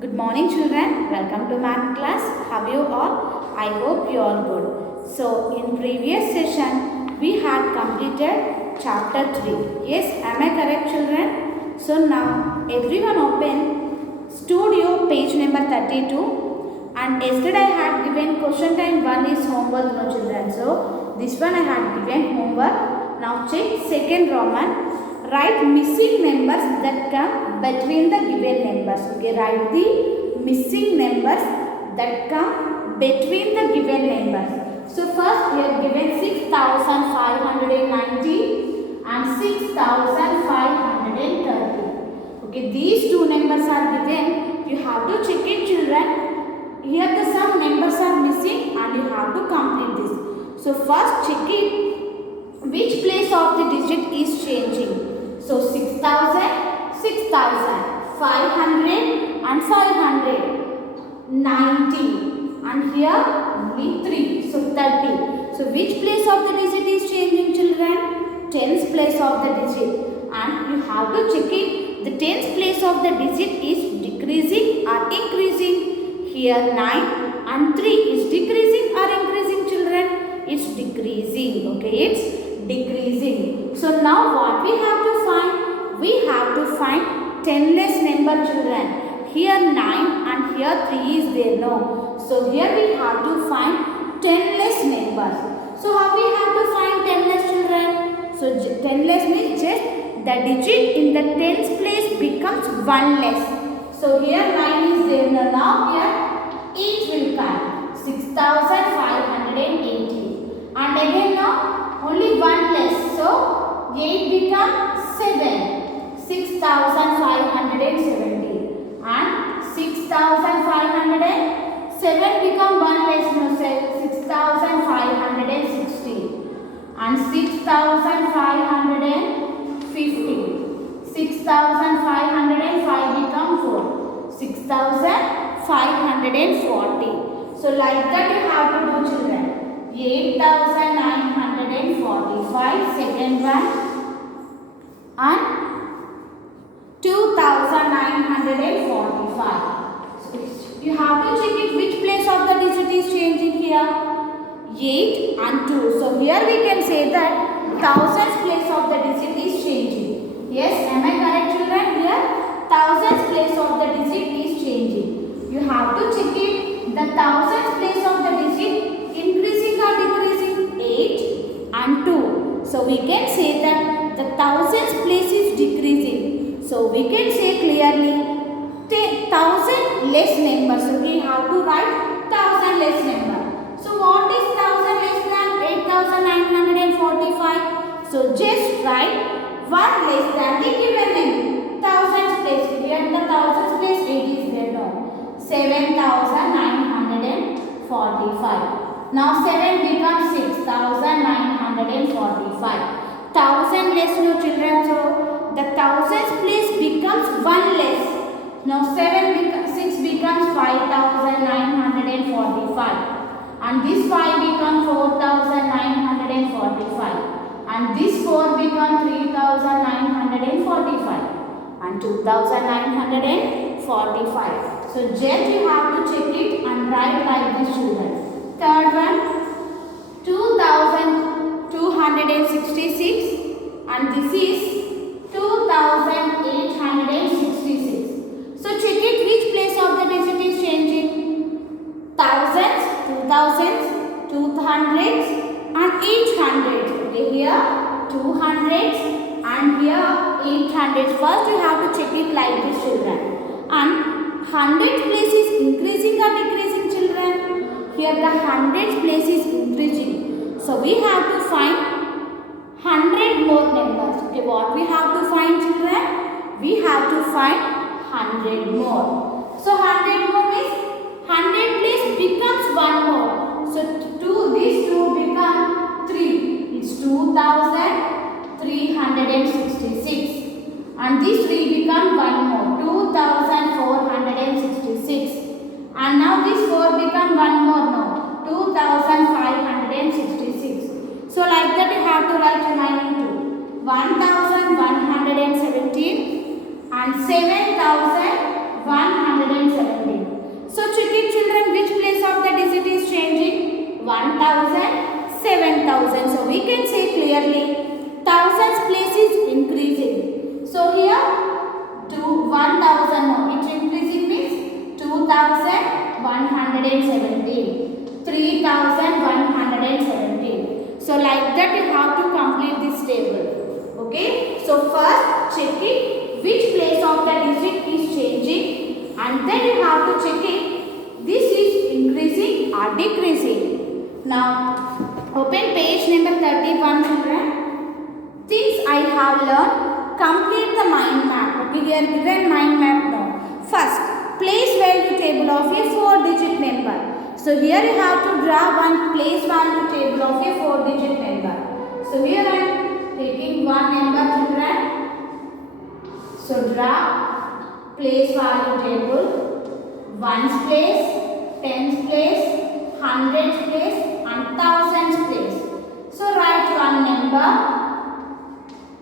Good morning children, welcome to math class. How are you all? I hope you all good. So in previous session we had completed chapter 3. Yes, am I correct children? So now everyone open studio page number 32 and yesterday I had given question time 1 is homework no children. So this one I had given homework. Now check second Roman. Write missing numbers that come between the given numbers. Okay, write the missing numbers that come between the given numbers. So first we are given 6590 and 6530. Okay, these two numbers are given. You have to check it children. Here the some numbers are missing and you have to complete this. So first check it which place of the digit is changing. So 6000, 6000, 500 and 500, 90 and here only 3. So 30. So which place of the digit is changing children? Tens place of the digit. And you have to check it. The tens place of the digit is decreasing or increasing. Here 9 and 3 is decreasing or increasing children? It's decreasing. Okay, it's decreasing. So now what we have to find? We have to find 10less number children. Here 9 and here 3 is there. No. So here we have to find 10less numbers. So how we have to find 10less children? So 10less means just the digit in the tens place becomes 1 less. So here 9 is there. Now here 8 will come. 6580. And again now only 1 less. So 8 becomes 7. 6570 and 6507 become 1 less, no, 6560 and 6550. 6505 become 4. 6540. So like that you have to do children. 8945 second one and 2945. So you have to check it which place of the digit is changing here. 8 and 2. So here we can say that thousands place of the digit is changing. Yes, am I correct children? Here thousands place of the digit is changing. You have to check it. The thousands place of the digit increasing or decreasing? 8 and 2. So we can say that the thousands place is decreasing. So we can say clearly 1000 less numbers. So we have to write 1000 less number. So what is 1000 less than 8945? So just write 1 less than the given number. Thousands place. Here the thousands place 8 is there. No. 7945. Now 7 becomes 6945. 1000 less no children. So the thousands place becomes 1 less. Now 6 becomes 5945 and this 5 becomes 4945 and this 4 becomes 3945 and 2945. So just you have to check it and write like this children. Third one 2266 and this is 2866. So check it which place of the digit is changing. Thousands, 2000s, 200s and 800s. Okay, here 200s and here 800s. First you have to check it like this children. And 100s place is increasing or decreasing children? Here the 100s place is increasing. So we have to find 100 more numbers. Okay, what we have to find children? We have to find 100 more. So 100 more means 100 place becomes 1 more. So these two become 3. It's 2366. And these 3 become 1 more. 2466. And now these 4 become 1 more now. 2566. So like that you have to write remaining 2. 1117 and 7117. can say clearly thousands place is increasing. So here 1000 more. It's increasing means 2117, 3117. So like that you have to complete this table. Okay. So first check it which place of the digit is changing, and then you have to check it this is increasing or decreasing. Now open page number 31, children. Things I have learned. Complete the mind map. Okay, here given mind map now. First, place value table of a 4-digit number. So here you have to draw one place value table of a 4-digit number. So here I am taking one number, children. So draw place value table. Ones place, tens place, hundreds place, and thousands place. So write one number.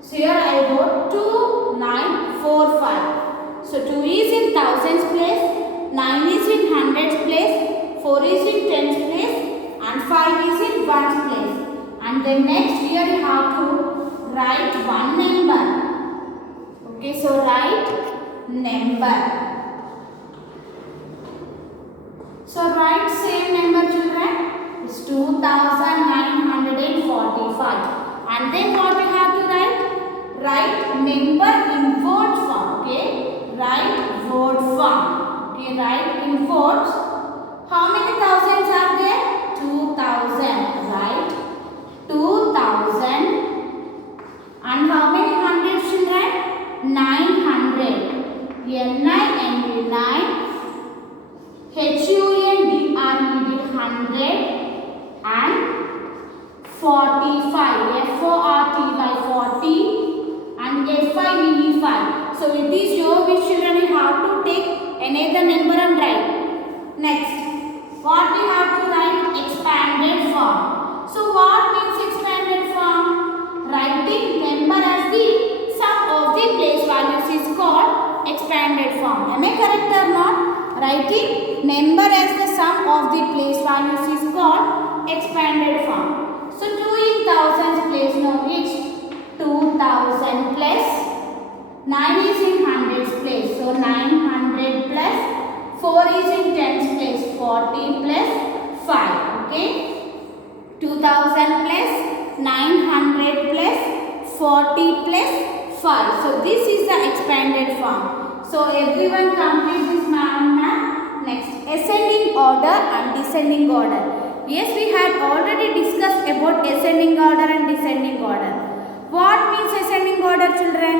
So here I wrote 2945. So 2 is in thousands place, 9 is in hundreds place, 4 is in tens place, and 5 is in ones place. And then next here you have to write one number. Okay, so write number. So write same number, children. It's 2945. And then what you have to write? Write number in word form. Okay, write word form. Okay, write in words. How many thousands are there? 2000. Write 2000. And how many hundreds, children? 900. N-I-N-E 9. H-U-N-D-R-E-D 100. And 45. F-O-R-T-Y 40. And F-I-V-E 5. So it is your wish, children. You have to take another number and write. Next, what we have to write? Expanded form. So what means expanded form? Writing number as the sum of the place values is called expanded form. Am I correct or not? Writing number as the sum of the place values is called expanded form. So 2 in thousands place now it's 2000 plus 9 is in hundreds place. So 900 plus 4 is in tens place. 40 plus 5. Okay. 2000 plus 900 plus 40 plus 5. So this is the expanded form. So everyone complete this map. Next, ascending order and descending order. Yes, we had already discussed about ascending order and descending order. What means ascending order, children?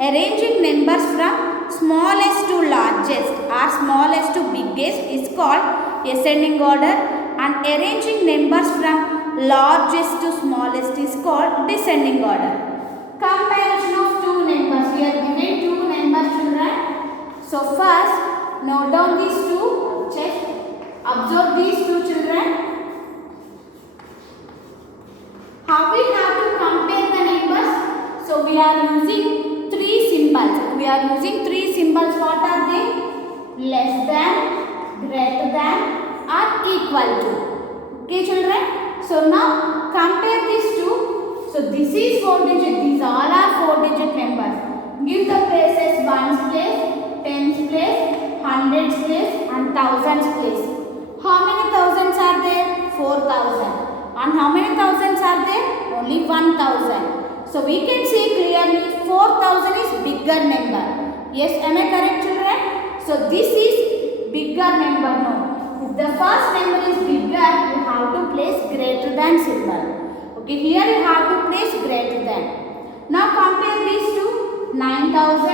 Arranging numbers from smallest to largest or smallest to biggest is called ascending order, and arranging numbers from largest to smallest is called descending order. Comparison of two numbers. Here given two numbers, children. So first, note down these two. Check. Observe these two, children. How we have to compare the numbers? So we are using three symbols. We are using three symbols. What are they? Less than, greater than, or equal to. Okay, children. So now compare these two. So this is 4-digit. These all are 4-digit numbers. Give the places ones place, tens place, hundreds place, and thousands place. How many thousands are there? 4,000. And how many thousands are there? Only 1,000. So we can say clearly 4,000 is bigger number. Yes, am I correct, children? So this is bigger number now. If the first number is bigger, you have to place greater than symbol. Okay, here you have to place greater than. Now compare these two, 9,000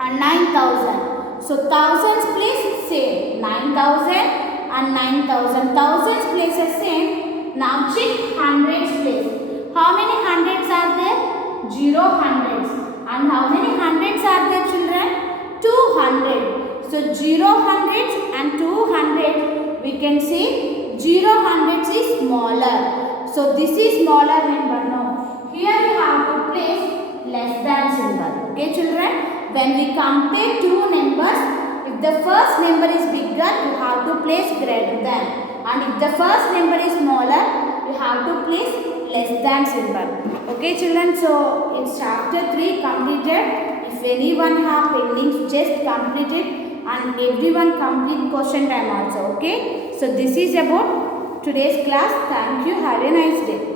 and 9,000. So thousands place same, 9,000 and 9,000. Thousands places same. Now check hundreds place. How many hundreds are there? 0 hundreds. And how many hundreds are there, children? 200. So 0 hundreds and 200, we can say 0 hundreds is smaller. So this is smaller number now. Here we have to place less than symbol. Okay, children? When we compare two numbers, if the first number is bigger, you have to place greater than. And if the first number is smaller, you have to place less than symbol. Okay children, so in chapter 3 completed. If anyone have pending, just complete it, and everyone complete question time also. Okay, so this is about today's class. Thank you. Have a nice day.